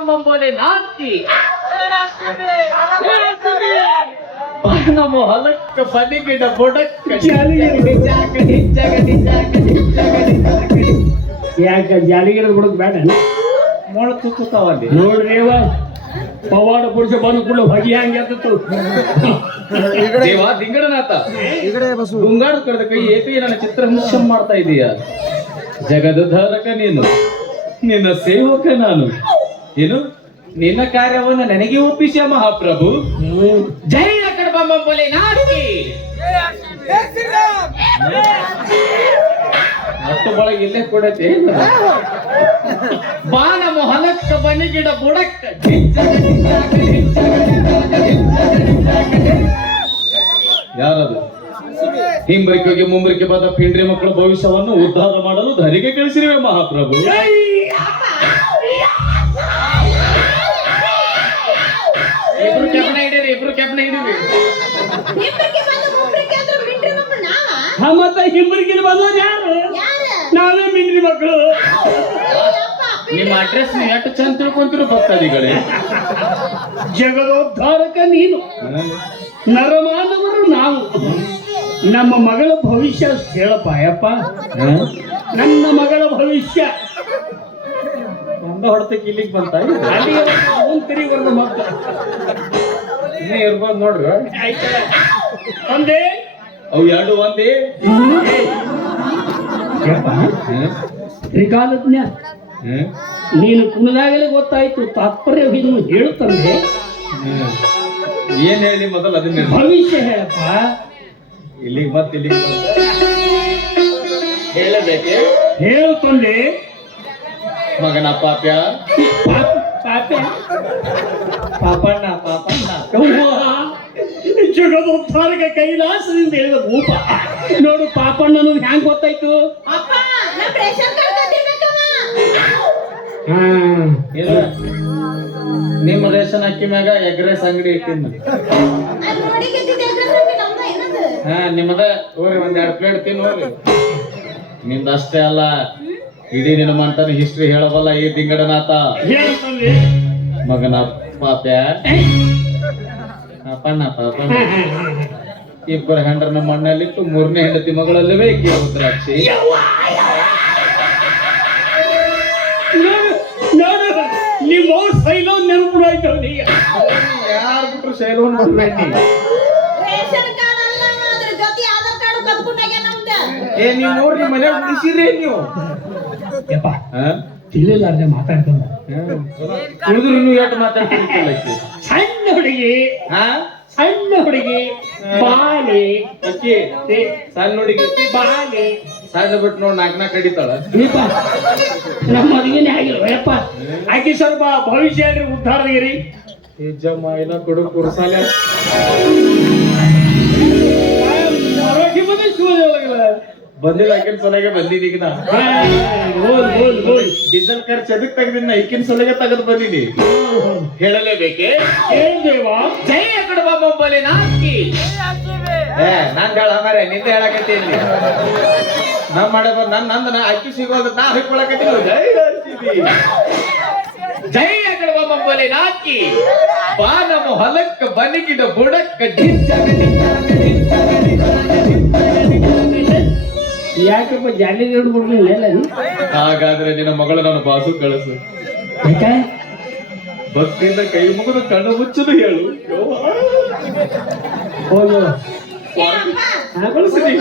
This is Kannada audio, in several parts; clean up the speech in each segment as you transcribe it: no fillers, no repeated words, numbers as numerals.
ಬಮ್ಮಂಬೋಲೆ ನಾಸ್ತಿ ನಮೋ ಹಲಕ್ಕ ಬದಿಗಿಡ ಬೊಡಕ್ಕ ಯಾಕ ಜಾಲಿಗಿಡದ ಬಿಡೋದು ಬೇಡ ಮೊಳ ತುತ್ತಾವಲ್ಲಿ ನೋಡ್ರಿ ಅವ ಪವಾಡ ಪುರುಷ ಬಂದು ಕೂಡ ಹೊಗಿ ಹಂಗೆ ಎತ್ತು ದೇವ ದಿಂಗಡನಾಥ ಗುಂಗಾಡು ಕರೆದ ಕೈ ಏಕೈ ನನ್ನ ಚಿತ್ರಹಿಂಸೆ ಮಾಡ್ತಾ ಇದೀಯ ಜಗದಧಾರಕ ನೀನು ನಿನ್ನ ಸೇವಕ ನಾನು ಏನು ನಿನ್ನ ಕಾರ್ಯವನ್ನು ನನಗೆ ಒಪ್ಪಿಸ ಮಹಾಪ್ರಭು ಜೈ ಅಕಡ ಬಮ್ಮಂಬೋಲೆ ನಾಸ್ತಿ ಮತ್ತು ಬಳಗ ಇಲ್ಲೇ ಕೊಡತೆ ಬಾನ ಮೊಹಲಕ್ಕ ಬನಿಗಿಡ ಬುಡಕ್ಕ ಯಾರದು ಹಿಂಬರಿಕೆಗೆ ಮುಂಬರಿಕೆ ಬಂದ ಪಿಂಡ್ರಿ ಮಕ್ಕಳ ಭವಿಷ್ಯವನ್ನು ಉದ್ಧಾರ ಮಾಡಲು ಧರಿಗೆ ಕಳಿಸಿರುವೆ ಮಹಾಪ್ರಭು ಇಬ್ರು ಕೆಪಣ ಹಿಡೀರಿ ಮತ್ತೆ ಹಿಂಬರಿಗಿನ ಬಂದವ್ರು ಯಾರು ನಾವೇ ಮಿಂಡ್ರಿ ಮಕ್ಕಳು ನಿಮ್ಮ ಅಡ್ರೆಸ್ ನೀವು ಎಷ್ಟು ಚಂದ ತಿಳ್ಕೊಂತಿರೋ ಭಕ್ತಾದಿಗಳೇ ಜಗದೋದ್ಧಾರಕ ನೀನು ನರಮಾನವರು ನಾವು ನಮ್ಮ ಮಗಳ ಭವಿಷ್ಯ ಹೇಳಪ್ಪ ಅಯ್ಯಪ್ಪ ನನ್ನ ಮಗಳ ಭವಿಷ್ಯ ಒಂದ ಹೊಡೆತಕ್ಕೆ ಇಲ್ಲಿಗೆ ಬಂತ ಅಲ್ಲಿ ಬರೆದ ಮಕ್ಕಳು ಇನ್ನೇ ಇರ್ಬೋದು ನೋಡ್ರಿ ಒಂದೇ ಅವು ಎರಡು ಒಂದೇ ತ್ರಿಕಾಲಜ್ಞ ನೀನು ಕುಣಿದಾಗಲೇ ಗೊತ್ತಾಯ್ತು ತಾತ್ಪರ್ಯ ಇನ್ನು ಹೇಳುತ್ತಂದ್ರೆ ಏನ್ ಹೇಳಿ ಮೊದಲು ಅದನ್ನ ಭವಿಷ್ಯ ಹೇಳಪ್ಪ ಇಲ್ಲಿಗೆ ಮತ್ತೆ ಇಲ್ಲಿಗೆ ಹೇಳಬೇಕೆ ಹೇಳುತ್ತಂದೆ ಮಗನ ಪಾಪ್ಯ ಪಾಪಣ್ಣ ಜಗದೋದ್ಧಾರಕ ಕೈಲಾಸದಿಂದ ಹೇಳಿದ ಭೂಪ ನೋಡು ಪಾಪಣ್ಣನು ಹ್ಯಾಂಗ್ ಗೊತ್ತಾಯ್ತು ನಿಮ್ಮ ರೇಷನ್ ಅಕ್ಕಿ ಮ್ಯಾಗ ಎಗ್ ರೈಸ್ ಅಂಗಡಿ ಇಟ್ಟಿನ ನಿಮ್ಮದ ಹೋಗ್ರಿ ಒಂದ್ 2 ಪ್ಲೇಟ್ ತಿನ್ ಹೋಗ್ರಿ ನಿಮ್ದ ಅಷ್ಟೇ ಅಲ್ಲ ಇಡೀ ನಿನ್ನ ಮಂಟನ ಹಿಸ್ಟ್ರಿ ಹೇಳಬಲ್ಲ ಈ ದಿಂಗಡನಾಥ ಮಗನ ಪಾಪ್ಯ ಪಾಪಣ್ಣ ಇಬ್ಬರ ಹೆಂಡ್ರನ ಮಣ್ಣಲ್ಲಿಟ್ಟು 3ನೇ ಹೆಂಡತಿ ಮಗಳಲ್ಲವೇ ರುದ್ರಾಕ್ಷಿ ನಿಮ್ಮ ಶೈಲೋನ್ ನೆನಪು ಆಯ್ತು ಯಾರು ಬಿಟ್ರು ಶೈಲೋನ್ ಬರ್ಬೇಡಿ ನೀವು ನೋಡ್ರಿ ಮನೆ ಉಳಿಸಿರಿ ನೀವು ತಿಳಿಲಾರ್ದೆ ಮಾತಾಡ್ತಾನ ಉಳಿದ್ರು ಇನ್ನು ಎಷ್ಟು ಮಾತಾಡ್ತಿರ್ತಿಲ್ಲ ಸಣ್ಣ ಹುಡುಗಿ ಬಾಲೆ ಅಕ್ಕಿ ಸಣ್ಣ ಹುಡುಗಿ ಬಾಲೆ ಸಣ್ಣ ಬಿಟ್ಟು ನೋಡಿ 4 ಕಡಿತಾಳ ನಮ್ಮ ಮದುವೆನೇ ಆಗಿಲ್ವ ಯಪ್ಪ ಆಕಿ ಸ್ವಲ್ಪ ಭವಿಷ್ಯ ಹೇಳ್ರಿ ಉದ್ಧಾರಗಿರಿ ನಿಜಮ್ಮ ಇಲ್ಲ ಕೊಡು ಕುರ್ಸಾಲ ಬಂದಿಲ್ಲ ಆಕಿನ ಸೊಲೆಗೆ ಬಂದಿದ್ದೀಗ ನಾ ಡೀಸೆಲ್ ಖರ್ಚು ಎದಕ್ ತೆಗ್ದಿನ ಈಕಿನ ಸೊಲೆಗೆ ತೆಗೆದು ಬಂದಿನಿ ಹೇಳಲೇಬೇಕೆ ಜೈ ಅಕಡ ಬಮ್ಮಂಬೋಲೆ ನಾಸ್ತಿ ನಾನ್ ಹೇಳ ಮಾರೆ ನಿಂದ ಹೇಳಕತ್ತೀನಿ ನಾವ್ ಮಾಡೋ ನಂದ ಅಕ್ಕಿ ಸಿಗೋದು ನಾ ಹಿಡ್ಕೊಳಕತ್ತೀನಿ ಜೈ ಅಕಡ ಬಮ್ಮಂಬೋಲೆ ನಾಸ್ತಿ ಬಾ ನಮ್ಮ ಹೊಲಕ್ಕ ಬನಿಗಿಡ ಬುಡಕ್ಕ ಯಾಕಪ್ಪ ಜಾಲಿ ನೋಡ್ಬಿಡ್ಲಿಲ್ಲ ಹಾಗಾದ್ರೆ ನಿನ್ನ ಮಗಳು ನನ್ನ ಬಾಸು ಕಳಿಸು ಭಕ್ತಿಯಿಂದ ಕೈ ಮುಗಿದು ಕಣ್ಣು ಮುಚ್ಚಲು ಹೇಳು ಹೋಗು ಕಳಿಸ್ತೀನಿ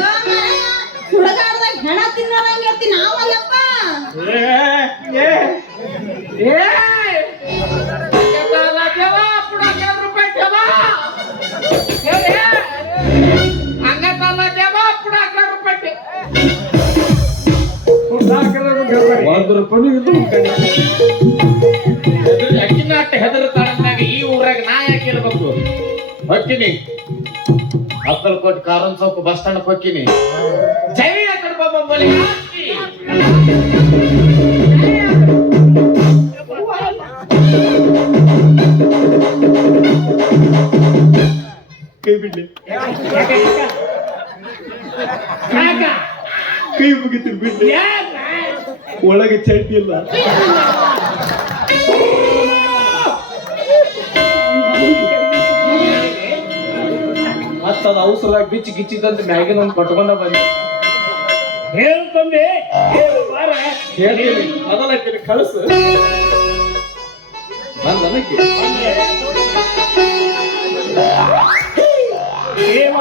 ಅಕ್ಕಿನಾಟ ಹೆದರ್ತಾಳಂದಾಗ ಈ ಊರಾಗ ನಾ ಯಾಕೆ ಇರ್ಬೇಕು ಹೊಕ್ಕಿನಿ 10 ಕೋಟಿ ಕಾರನ್ ಸೊಪ್ಪು ಬಸ್ ಸ್ಟ್ಯಾಂಡ್ ಹೊಕ್ಕಿನಿ ಜೈ ಅಕಡ ಬಮ್ಮಂಬೋಲೆ ಕೈ ಬಿಡ್ಲಿ ಕೈ ಮುಗಿತೀನಿ ಬಿಡ್ಲಿ ಒಳಗೆ ಚಡ್ಡಿ ಇಲ್ಲ ಮತ್ತ ಅದು ಅವಸರದಾಗ ಬಿಚ್ಚಿ ಗಿಚ್ಚಿದಂತ ಮ್ಯಾಗಿನ ಒಂದು ಕಟ್ಕೊಂಡ ಬಂದೆ ಹೇಳ್ತಂದೆ ಹೇಳು ಬಾರ. ಹೇಳ್ತೀನಿ ಮೊದಲಕ್ಕೆ ಕಳಿಸು ಬಂದನಕ್ಕೆ ದೇವ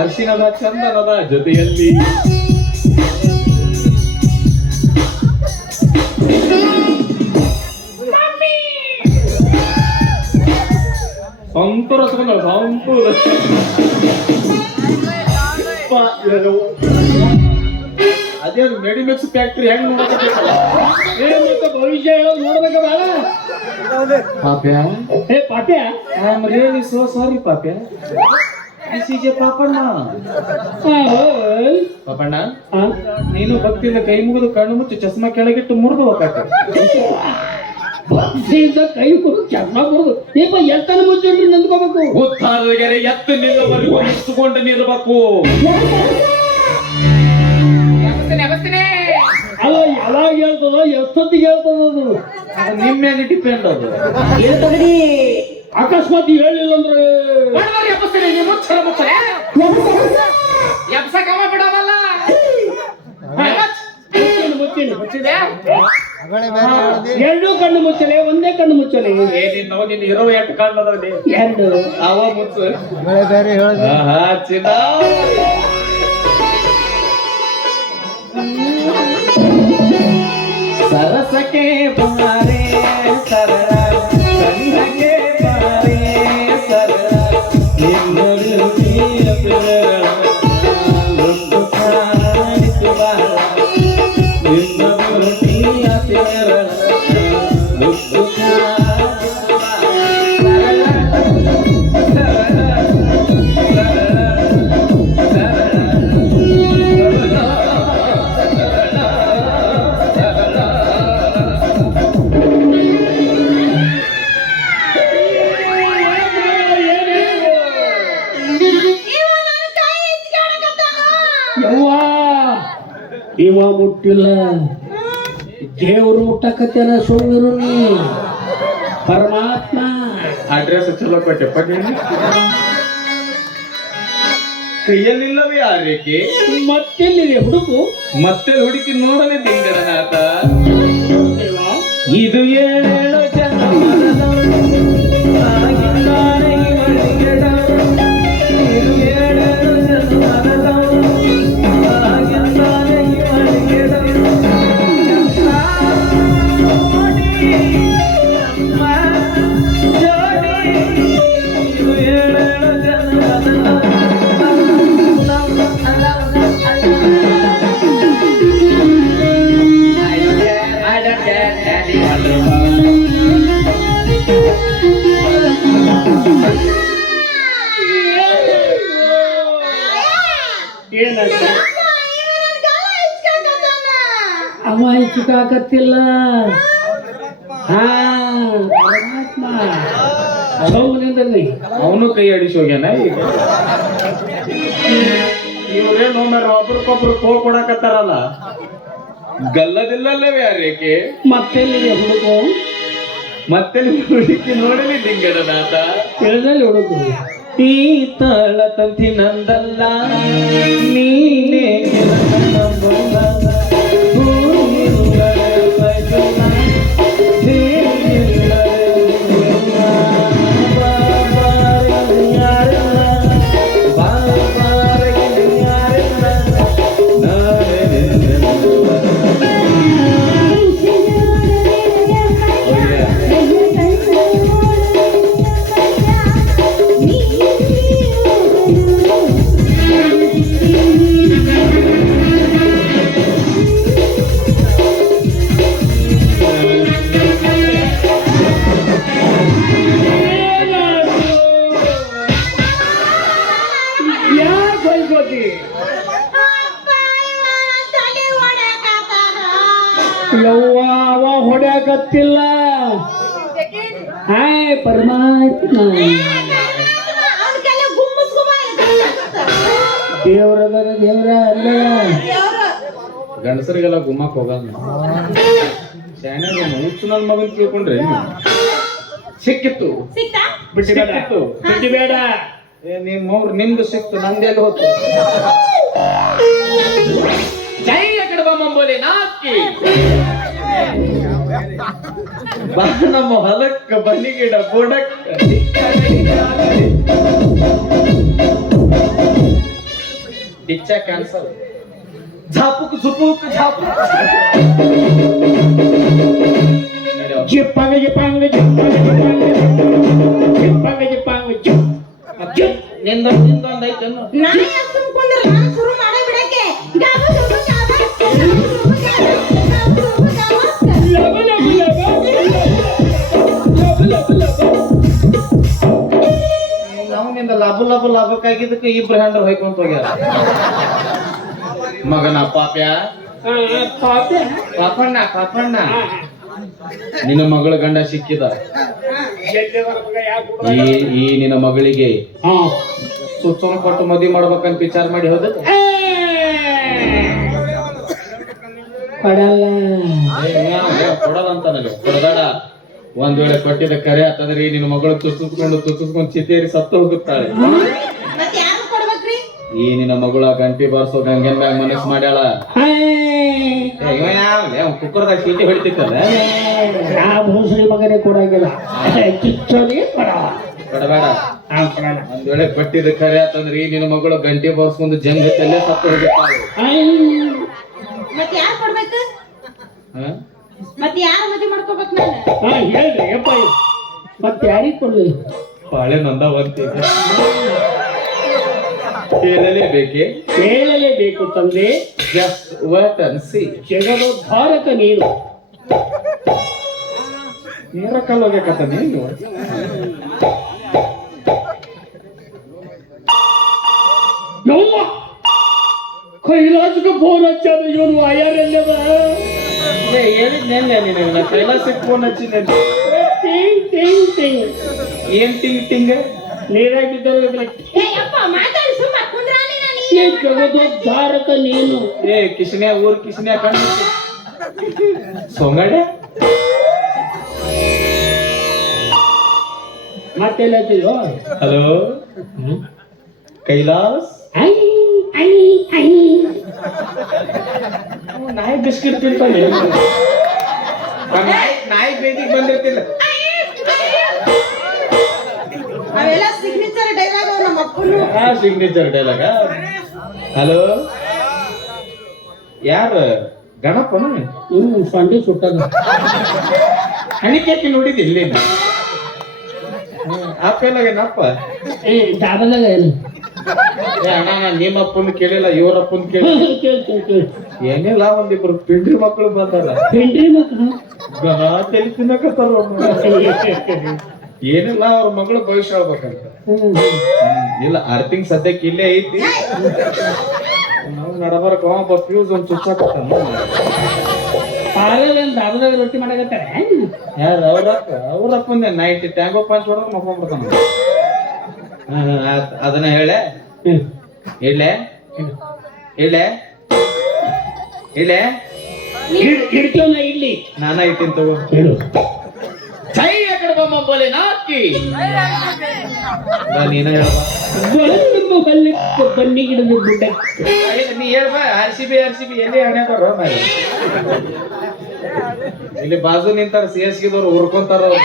ಅರಿಶಿಣದ ಚಂದನದ ಜೊತೆಯಲ್ಲಿ ಸಂಪೂರ ತಗೊಂಡ ಸಂಪೂರ ಅದೇ ಮೆಡಿಮಿಕ್ಸ್ ಫ್ಯಾಕ್ಟ್ರಿ ಹೆಂಗ್ ನೋಡಕತ್ತೈತಲ್ಲ ಭವಿಷ್ಯ ಹೇಳೋದು ನೋಡ್ಬೇಕ ಬಾಳ. ಪಾಪ್ಯ ಏ Papya, I am really so sorry Papya. This is a Papanna. Papanna ನೀನು ಭಕ್ತಿಯಿಂದ ಕೈ ಮುಗಿದು ಕಣ್ಣು ಮುಚ್ಚಿ ಚಸ್ಮಾ ಕೆಳಗಿಟ್ಟು ಮುರಿದು ಹೋಗ್ಬೇಕು. ಭಕ್ತಿಯಿಂದ ಕೈ ಮುಗಿದು ಚಸ್ಮಾ ಮುರಿದು ಏಪ ಎತ್ತನ ಮುಚ್ಚಿ ನಂದ್ಕೋಬೇಕು. ಉತ್ತಾರಗೆರೆ ಎತ್ತು ನಿಲ್ಲವರೆಗೂ ಮುಚ್ಚಿಕೊಂಡು ನಿಲ್ಲಬೇಕು. ಅಲ್ಲ ಯಾವಾಗ ಹೇಳ್ತದೋ ಎಷ್ಟೊತ್ತಿಗೆ ಹೇಳ್ತದ ಅದು ನಿಮ್ಮ ಮೇಲೆ ಡಿಪೆಂಡ್ ಅದು. ಅಕಸ್ಮಾತ್ ಹೇಳಿಲ್ಲ ಅಂದ್ರೆ ಎರಡು ಕಣ್ಣು ಮುಚ್ಚಲೆ, ಒಂದೇ ಕಣ್ಣು ಮುಚ್ಚಲೆ. ನೀನು ಇರೋ ಎಷ್ಟು ಕಾಣದಲ್ಲಿ ಎರಡು ಅವ ಮುಚ್ಚು ಚಿನ್ನ. ಸರಸಕ್ಕೆ ಬಾರೆ ಸರಳ ಸರಿಹಗೆ ಬಾರೆ ಸರಳ ನಿನ್ನೊಡನೆಯ ಬೆರಳ ಒಂದು ಕಾಣಿತು ಬಾಳ ನಿನ್ನೊಡನೆಯ ಬೆರಳ ಒಂದು ಕಾಣಿತು ಬಾಳ ಸರಳ ಇವ ಮುಟ್ಟಿಲ್ಲ, ದೇವ್ರು ಮುಟ್ಟಕತ್ತೇನ. ಸುಮ್ಮರು ನೀ ಪರಮಾತ್ಮ. ಅಡ್ರೆಸ್ ಚಲೋ ಕೊಟ್ಟೆಪ್ಪ ನೀನು. ಕೈಯಲ್ಲಿಲ್ಲವೇ ಆರೈಕೆ ಮತ್ತೆಲ್ಲಿದೆ ಹುಡುಕು? ಮತ್ತೆ ಹುಡುಕಿ ನೋಡಲೇ ದಿಂಗಡನಾಥ. ಇದು ಏಳು ಜನ್ಮದ ಆಗಿದ್ದಾನೆ ಇವಳಿಗೆಡ. ಇದು ಏಳು ಜನ್ಮದ ಆಗಿದ್ದಾನೆ ಇವಳಿಗೆಡ. ಜೋಡಿ ಇದು ಏಳು ಜನ್ಮದ ಏನಂತ ಅವ ಹೆಚ್ಚಿಕಾಕತ್ತಿಲ್ಲ. ಹಾ ಪರಮಾತ್ಮ ಅವನು ಕೈ ಆಡಿಸಿ ಹೋಗ್ಯಾನ. ಈಗ ಇವ್ರೇನು ಒಬ್ರಿಗೊಬ್ರು ಕೋಲ್ ಕೊಡಕತ್ತಾರಲ್ಲ, ಗಲ್ಲದಿಲ್ಲಲ್ಲವೇ ಯಾರೇಕೆ? ಮತ್ತೆಲ್ಲಿದೆ ಹುಡುಕು? ಮತ್ತೆ ಹುಡುಕಿ ನೋಡಲಿ ದಿಂಗಡನಾಥ. ತಿಳಿದಲ್ಲಿ ಹುಡುಕು. ಈ ತಾಳ ತಂತಿ ನಂದಲ್ಲ, ನೀನೇ ನಂಬಲ್ಲ. ಯವ್ವ ಹೊಡ್ಯಾಕತ್ತಿಲ್ಲ. ಹಾಯ್ ಪರಮಾತ್ಮ ದೇವ್ರದ ದೇವ್ರ ಅಲ್ಲ ಗಂಡಸರಿಗೆಲ್ಲ ಗುಮ್ಮಕ್ ಹೋಗಲ್ಲ ಶಾಣ್ಯಾಗ ಹುಚ್ಚು ನನ್ನ ಮಗನ್ ತಿಳ್ಕೊಂಡ್ರೆ ಸಿಕ್ಕಿತ್ತು ಸಿಕ್ತಾ ಸಿಕ್ಕಿತ್ತು ಬೇಡ ನಿಮ್ದು ಸಿಕ್ತು ನಂದೆಲ್ಲಿ ಹೋತು ಜೈ ಕಡೆ ಬಂಬೋಲೆ ನಾಕಿ ಬಾ ನಮ್ಮ ಹೊಲಕ್ಕ ಬನ್ನಿಗಿಡ ಬುಡಕ್ಕ ಡಿಚ್ಚ ಕ್ಯಾನ್ಸಲ್ ಝಾಪುಕ್ ಝುಪುಕ್ ಝಾಪುಕ್ ಜಿಪ್ಪಂಗ ಜಿಪ್ಪಂಗ ಜಿಪ್ಪಂಗ ಜಿಪ್ಪಂಗ ಜಿಪ್ ನಿಂದೊಂದ್ ಐತೇನು ನಾನೇ ಸುಮ್ ಕುಂದ್ರೆ ನಾನು ಶುರು ಮಾಡೇ ಬಿಡಕ್ಕೆ ಗಾಬ ಶುರು ಗಾಬ ಲಬ ಲಬ ಲಬ ಲಬ ಲಬ ಲಬ ನಾವಿನಿಂದ ಲಾಭಕ್ಕಾಗಿದ್ದಕ್ಕೆ ಇಬ್ರು ಹ್ಯಾಂಡರ್ ಹೊಯ್ಕೊಂತ ಹೋಗ್ಯಾರ ಮಗನ ಪಾಪ್ಯ ಪಾಪಣ್ಣ ನಿನ್ನ ಮಗಳ ಗಂಡ ಸಿಕ್ಕಿದ ಈ ನಿನ್ನ ಮಗಳಿಗೆ ಸುತ್ತಮ ಕೊಟ್ಟು ಮದುವೆ ಮಾಡ್ಬೇಕಂತ ವಿಚಾರ ಮಾಡಿ ಹೋದ ಕೊಡದಂತ ನನಗೆ ಕೊಡದಾಡ ಒಂದ್ ವೇಳೆ ಕೊಟ್ಟಿದ್ದ ಕರೆ ಆತಂದ್ರೆ ನಿನ್ನ ಮಗಳು ತುತ್ತಿಸ್ಕೊಂಡು ಚಿತ್ತೇರಿ ಸತ್ತು ಹೋಗುತ್ತಾಳೆ ಮತ್ತೆ ಯಾರು ಕೊಡ್ಬೇಕ್ರಿ ಈ ನಿನ್ನ ಮಗಳ ಗಂಟಿ ಬಾರ್ಸೋ ಗಂಗೆನ್ ಮ್ಯಾಗ ಮನಸ್ಸು ಮಾಡ್ಯಾಳ ಕುಕ್ಕರ್ದಾಗ ಸೀಟಿ ಹೊಡಿತಿತ್ತಲ್ಲ ಆ ಭೂಸರಿ ಮಗನೇ ಕೊಡಂಗಿಲ್ಲ ಕಿಚ್ಚೋನಿಗೆ ಕೊಡ ಕೊಡಬೇಡ ಒಂದ್ ವೇಳೆ ಕೊಟ್ಟಿದ್ದ ಕರೆ ಆತಂದ್ರೆ ಈ ನಿನ್ನ ಮಗಳು ಗಂಟಿ ಬಾರ್ಸ್ಕೊಂಡು ಜಂಗತ್ತಲ್ಲೇ ಸತ್ತು ಹೋಗುತ್ತಾಳೆ ಮತ್ತೆ ಯಾರು ಕೊಡ್ಬೇಕು ಹ? ಮತ್ತೆ ಯಾರು ಮದುವೆ ಮಾಡ್ಕೋಬೇಕು ನಾನು ಹೇಳ್ರಿ ಯಪ್ಪ ಮತ್ತೆ ಯಾರಿಗೆ ಕೊಡ್ಲಿ ಬಾಳೆ ನಂದವಂತೆ ಹೇಳಲೇಬೇಕೆ ಹೇಳಲೇಬೇಕು ತಂದೆ ಜಸ್ಟ್ ವರ್ಟ್ ಅಂಡ್ ಸಿ ಜಗದೋದ್ಧಾರಕ ನೀನು ನೀರಕ್ಕಲ್ಲ ಹೋಗ್ಬೇಕತ್ತ ನೀನು ನಮ್ಮ ಕೈಲಾಸಕ್ಕೆ ಫೋನ್ ಹಚ್ಚಾದ ಇವನು ಅಯ್ಯಾರೆಲ್ಲದ ಹೇಳಿದ್ನೆಲ್ಲ ನಿನಗೆ ನಾ ಕೈಲಾಸಕ್ಕೆ ಫೋನ್ ಹಚ್ಚಿದ್ದೆ ಟಿಂಗ್ ಟಿಂಗ್ ಟಿಂಗ್ ಏನ್ ಟಿಂಗ್ ಟಿಂಗ್ ನೀರಾಗಿದ್ದರೆ ಏ ಯಪ್ಪ ಮಾತಾಡಿ ಸುಮ್ಮ ಕುಂದ್ರಾನಿ ನಾನು ಈ ಜಗದೋದ್ಧಾರಕ ನೀನು ಏ ಕಿಶನ್ಯಾ ಊರ್ ಕಿಶನ್ಯಾ ಕಣ್ಣು ಸೊಂಗಡೆ ಮತ್ತೆಲ್ಲ ಹಚ್ಚಿದ್ವು ಹಲೋ ಕೈಲಾಸ್ ಐ ಐ ಐ ನಾಯಿ ಬಿಸ್ಕಿಟ್ ತಿಂತಾನೆ ನಾಯಿ ಬೇದಿಗೆ ಬಂದಿರ್ತಿಲ್ಲ ಅವೆಲ್ಲ ಸಿಗ್ನೇಚರ್ ಡೈಲಾಗ್ ನಮ್ಮ ಅಪ್ಪನು ಸಿಗ್ನೇಚರ್ ಡೈಲಾಗ ಹಲೋ ಯಾರು ಗಣಪನ ಸಂಡಿ ಸುಟ್ಟದ ಹಣಿಕೆ ನೋಡಿದ್ ಇಲ್ಲಿ ಅಪ್ಪೇನಾಗೇನಪ್ಪ ಏ ಡಾಬಾದಾಗ ಏನು ಅಣ್ಣ ನಾನು ನಿಮ್ಮ ಅಪ್ಪನ ಕೇಳಿಲ್ಲ ಇವ್ರ ಅಪ್ಪನ ಕೇಳಿ ಏನಿಲ್ಲ ಒಂದಿಬ್ರು ಪಿಂಡ್ರಿ ಮಕ್ಕಳು ಬಂದಾರ ಪಿಂಡ್ರಿ ಮಕ್ಕಳು ತಲೆ ತಿನ್ನಕತ್ತಾರ ಏನಿಲ್ಲ ಅವ್ರ ಮಗಳು ಭವಿಷ್ಯ ಹೇಳ್ಬೇಕಂತ ಇಲ್ಲ ಅರ್ತಿಂಗ್ ಸದ್ಯಕ್ಕೆ ಇಲ್ಲೇ ಐತಿ ನಾವು ನಡಬರ್ಕ ಒಬ್ಬ ಫ್ಯೂಸ್ ಒಂದ್ ಚುಚ್ಚಾಕತ್ತಾನ ಪಾರ್ಲರ್ ಡಾಬಾದಾಗ ರೊಟ್ಟಿ ಮಾಡಕತ್ತಾರ ಯಾರು ಅವ್ರಪ್ಪಂದೆ ನೈಟ್ ಟ್ಯಾಂಗೋ ಪಂಚ್ ಹೊಡೆದ್ರೆ ಮಕ್ಕೊಂಡ್ಬಿಡ್ತಾನ ಅದನ್ನ ಹೇಳೆ ಇಡ್ಲೆ ಇಡ್ಲೆ ಇಡ್ಲೆ ಇಡ್ತೀವಲ್ಲ ಇಲ್ಲಿ ನಾನ ಇಟ್ಟಿನ್ ತಗೋ ಹೇಳು ಜೈ ಅಕಡೆ ಬೊಮ್ಮಬೋಲೆ ನಾಕಿ ನೀನ ಹೇಳಪ್ಪ ಬನ್ನಿ ಗಿಡದ ಗುಡ್ಡ ನೀ ಹೇಳ್ಬಾ RCB ಎಲ್ಲಿ ಹಣೆದಾರ ಇಲ್ಲಿ ಬಾಜು ನಿಂತಾರ CSK-ದವ್ರು ಹುರ್ಕೊಂತಾರ ಅವ್ರು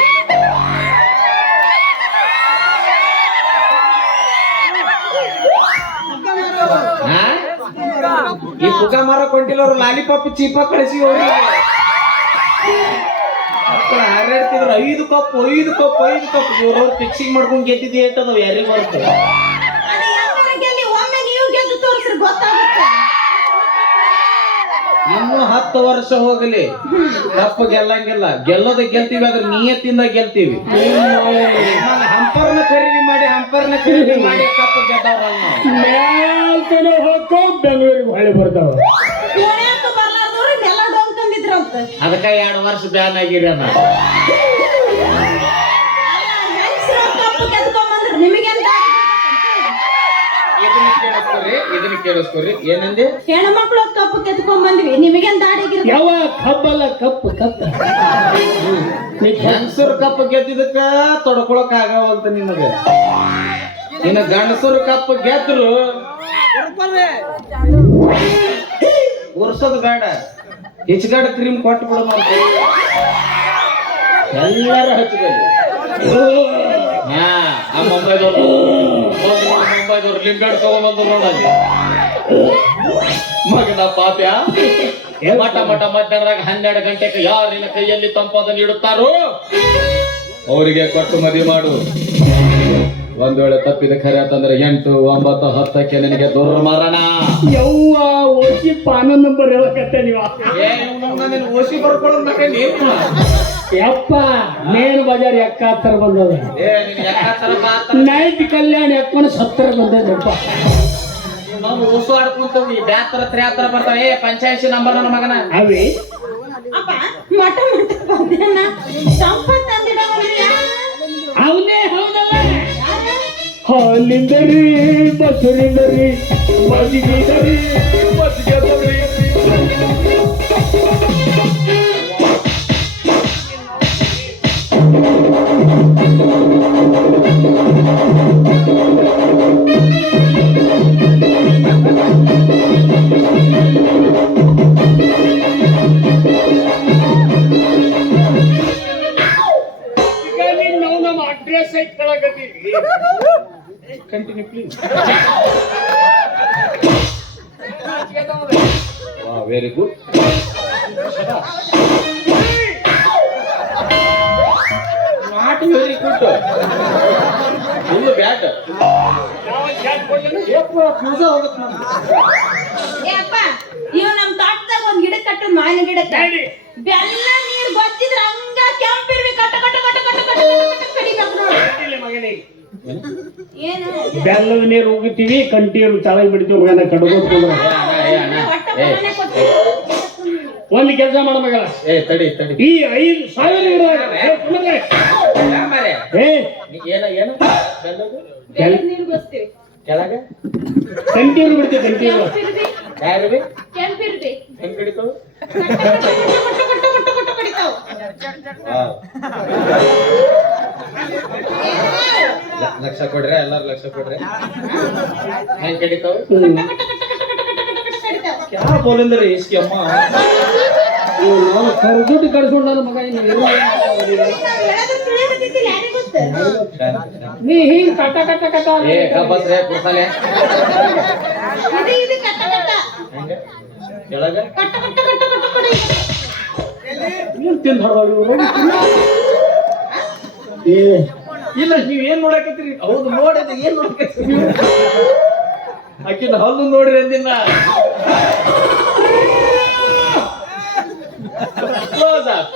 ಈ ಪುಗ ಮಾರ ಕೊಂಡಿಲ್ಲ ಅವ್ರು ಲಾಲಿಪಾಪ್ ಚೀಪ ಕಳಿಸಿ ಹೋಗಿ ಹಾರಾಡ್ತಿದ್ರು 5 ಕಪ್ ಇವ್ರವ್ರು ಫಿಕ್ಸಿಂಗ್ ಮಾಡ್ಕೊಂಡ್ ಗೆದ್ದಿದ್ದು ಹೇಳ್ತದವ್ ಯಾರಿಗ್ ಬರ್ತದೆ ಅದು ಯಾವಾಗ ಗೆಲ್ಲಿ ಒಮ್ಮೆ ನೀವು ಗೆದ್ದು ತೋರಿಸ್ರಿ ಗೊತ್ತಾಗುತ್ತೆ ಇನ್ನು 10 ವರ್ಷ ಹೋಗಲಿ ಕಪ್ಪ ಗೆಲ್ಲಂಗಿಲ್ಲ ಗೆಲ್ತೀವಿ ಆದ್ರೆ ನಿಯತ್ತಿಂದ ಗೆಲ್ತೀವಿ ಹಂಪರ್ನ ಖರೀದಿ ಮಾಡಿ ಕಪ್ಪ ಗೆದ್ದವ್ರಲ್ಲ ಮ್ಯಾಲ್ತನ ಹೋಗೋ ಬೆಂಗಳೂರಿಗೆ ಹೊಳೆ ಬರ್ತಾವ ಪುಣ್ಯಕ್ಕೆ ಬರ್ಲಾರ್ದವ್ರು ನೆಲ ಡೋಂಗ್ ತಂದಿದ್ರಂತ ಅದಕ್ಕ 2 ವರ್ಷ ಬ್ಯಾನ್ ಆಗಿರಿ ಅನ್ನ ಹೆಂಗ್ಸ್ರು ಕಪ್ಪು ಗೆದ್ಕೊಂಬಂದ್ರೆ ನಿಮಗೆಂತ ಇದನ್ನ ಕೇಳಿಸ್ಕೊರಿ ಏನಂದೆ ಹೆಣ್ಮಕ್ಳು ಕಪ್ಪು ಕೆತ್ಕೊಂಡ್ ಬಂದ್ವಿ ನಿಮಗೇನ್ ದಾಡಿಗಿರ್ಬೇಕು ಯಾವ ಕಬ್ಬಲ್ಲ ಕಪ್ಪು ಕತ್ತ ಹೆಂಗಸರು ಕಪ್ ಗೆದ್ದಿದ್ದಕ್ಕ ತೊಡ್ಕೊಳಕ್ ಆಗವಂತ ನಿನಗೆ ಇನ್ನ ಗಂಡಸರು ಕಪ್ ಗೆದ್ರು ಉರ್ಸೋದು ಬೇಡ ಹೆಚ್ಚುಗಡೆ ಕ್ರೀಮ್ ಕೊಟ್ಟು ಬಿಡೋಣ ಅಂತ ಎಲ್ಲರೂ ಹಚ್ಕೊಳ್ಳಿ ಹಾ ಆ ಮುಂಬೈದವ್ರು ಲಿಂಬೆಡ್ ತಗೊಂಡ್ಬಂದು ನೋಡಲ್ಲಿ ಮಗನ ಪಾಪ್ಯ ಮಠ ಮಧ್ಯಾಹ್ನದಾಗ 12 ಗಂಟೆಗೆ ಯಾರಿನ ಕೈಯಲ್ಲಿ ತಂಪಾದ ನೀಡುತ್ತಾರೋ ಅವರಿಗೆ ಕೊಟ್ಟು ಮದುವೆ ಮಾಡು. ಒಂದ್ ವೇಳೆ ತಪ್ಪಿದ ಖರೆ ಅಂತಂದ್ರೆ 8, 9, 10ಕ್ಕೆ ನಿನಗೆ ದುರ್ಮರಣ. ಯವ್ವ ಓಸಿ ಪಾನ ನಂಬರ್ ಹೇಳಕತ್ತೆ ನೀವ ಓಸಿ ಬರ್ಕೊಳ್ಳೋದ್ ಯಪ್ಪ ಮೇನ್ ಬಜಾರ್ ಎಕ್ಕಾತ್ತರ ಬಂದದ ನೈಟ್ ಕಲ್ಯಾಣ ಎಕ್ಕೊಂಡು 70 ಬಂದದಪ್ಪ. ನಾವು ಓಸು ಆಡ್ಕೊಂತೀವಿ ಬ್ಯಾತ್ರ ತ್ರ್ಯಾತ್ರ ಬರ್ತಾವ ಪಂಚಾಯತಿ ನಂಬರ್ ನನ್ನ ಮಗನ ಅವೇ ಅಪ್ಪ ಮಠ ಬಂದೇನ ಸಂಪತ್ ಅವನೇ ಹೌದಲ್ಲ ಹಾಲಿಂದರಿ ಮೊಸರಿನರಿ ಮಜ್ಜಿಗೆದರಿ ಮಜ್ಜಿಗೆದರಿ ಅಡ್ರೆಸ್ ಐತ್ ಕಳಗತ್ತೀವಿ. Continue please. Very good. Not very good. Full bat. ಇವ್ ನಮ್ ತೋಟದಾಗ ಒಂದ್ ಗಿಡ ಕಟ್ಟು ಮಾವಿನ ಗಿಡಕ್ಕ ಬೆಲ್ಲ ನೀರ್ ಗೊತ್ತಿದ್ರ ಹಂಗ ಕೆಂಪಿರ್ಬೇಕು ಕಟ್ಟ ಕಟ್ಟ ಕಟ್ಟ ಕಟ್ಟ ಕಟ್ಟ ಕಟ್ಟ ಕಡಿಬೇಕು ನೋಡಿ ಮಗನೇ ಏನು ಬೆಲ್ಲದ ನೀರು ಹೋಗಿತೀವಿ ಕಂಟಿನ್ಯೂ ತಳಗ್ ಬಿಡ್ತೀವಿ ಮಗನ ಕಡ್ಗೋದ್ಕೊಂಡ್ರೆ ಒಂದ್ ಕೆಲಸ ಮಾಡ ಮಗಳ ತಡಿ ಈ 5,000 ಬೆಲ್ಲದ ನೀರ್ ಗೊತ್ತೀವಿ ಕೆಳಗ ಕಂಟಿನ್ಯೂ ಬಿಡ್ತೀವಿ ಕಂಟಿನ್ಯೂ ಯಾರು ಕೆಂಪಿರ್ಬೇಕು ಹೆಂಗ್ ಕಡಿತಾವ ಲಕ್ಷ ಕೊಡ್ರೆ ಎಲ್ಲಾರು ಲಕ್ಷ ಕೊಡ್ರೆ ಹೆಂಗ್ ಕಡಿತಾವ ಕ್ಯಾ ಬೋಲಿಂದ್ರಿ ಇಸ್ಕಿ ಅಮ್ಮ ದುಡ್ಡು ಕಡ್ಸ್ಕೊಂಡ ಮಗ ನೀ ಹಿಂಗ್ ಕಟ್ಟ ಕಟ್ಟ ಕಟ್ಟ ಬಸ್ರೆ ಕುಡ್ತಾನೆ ಕೆಳಗ ತಿಂದ ಇಲ್ಲ ನೀವ್ ಏನ್ ನೋಡಕತ್ತೀರಿ ಹೌದು ನೋಡಿದ್ರೆ ಏನ್ ನೋಡಕತ್ತೀರಿ ಆಕಿನ ಹಲ್ಲು ನೋಡ್ರಿ ಅಂದಿನ ಕ್ಲೋಸ್ ಅಪ್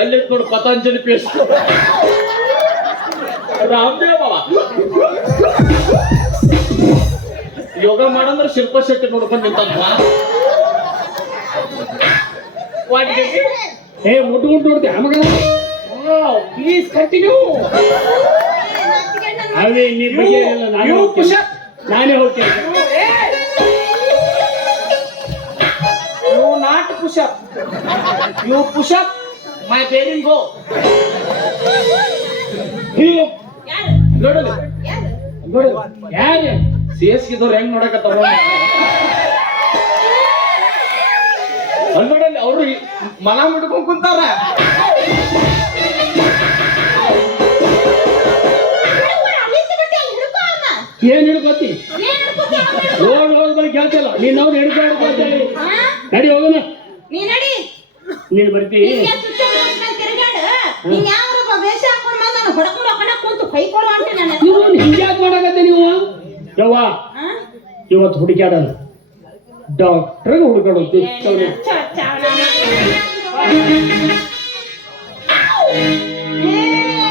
ಅಲ್ಲಿ ನೋಡು ಪತಂಜಲಿ ಪೇಸ್ಟ್ ರಾಮದೇವ್ ಬಾಬಾ ಯೋಗ ಮಾಡಂದ್ರೆ ಶಿಲ್ಪ ಶೆಟ್ಟಿ ನೋಡ್ಕೊಂಡು ನಿಂತಂತ ಮುಟ್ಟು ನೋಡ್ತೀಯ ಮಗ ಪ್ಲೀಸ್ ಕಂಟಿನ್ಯೂ ಅವೇ ನೀ ಬಗ್ಗೆ ನಾನೇ ಹೋಗ್ತೇನೆ You not push up. You push up. My bearing go. You. ಯಾರು CS ಗಿದವ್ರು ಹೆಂಗ್ ನೋಡಕತ್ತಾರ ಅಲ್ಲಿ ನೋಡಲ್ಲಿ ಅವರು ಮನ ಮುಡ್ಕೊಂಡ್ ಕುಂತಾರ ಏನ್ ಹಿಡ್ಕೋತಿ ಹೋಗಿ ಕೆಲಸ ಇಲ್ಲ ನೀನ್ ಅವ್ರು ಹಿಡ್ಕೊಂಡು ನಡಿ ಹೋಗೋಣ ನೀನ್ ಬರ್ತೀವಿ ಹಿಂಗ್ಯಾಕ್ ಮಾಡಕತ್ತೆ ನೀವು ಯವ್ವ ಇವತ್ತು ಹುಡುಕ್ಯಾಡಲ್ಲ ಡಾಕ್ಟರ್ಗೆ ಹುಡುಕಾಡೋದು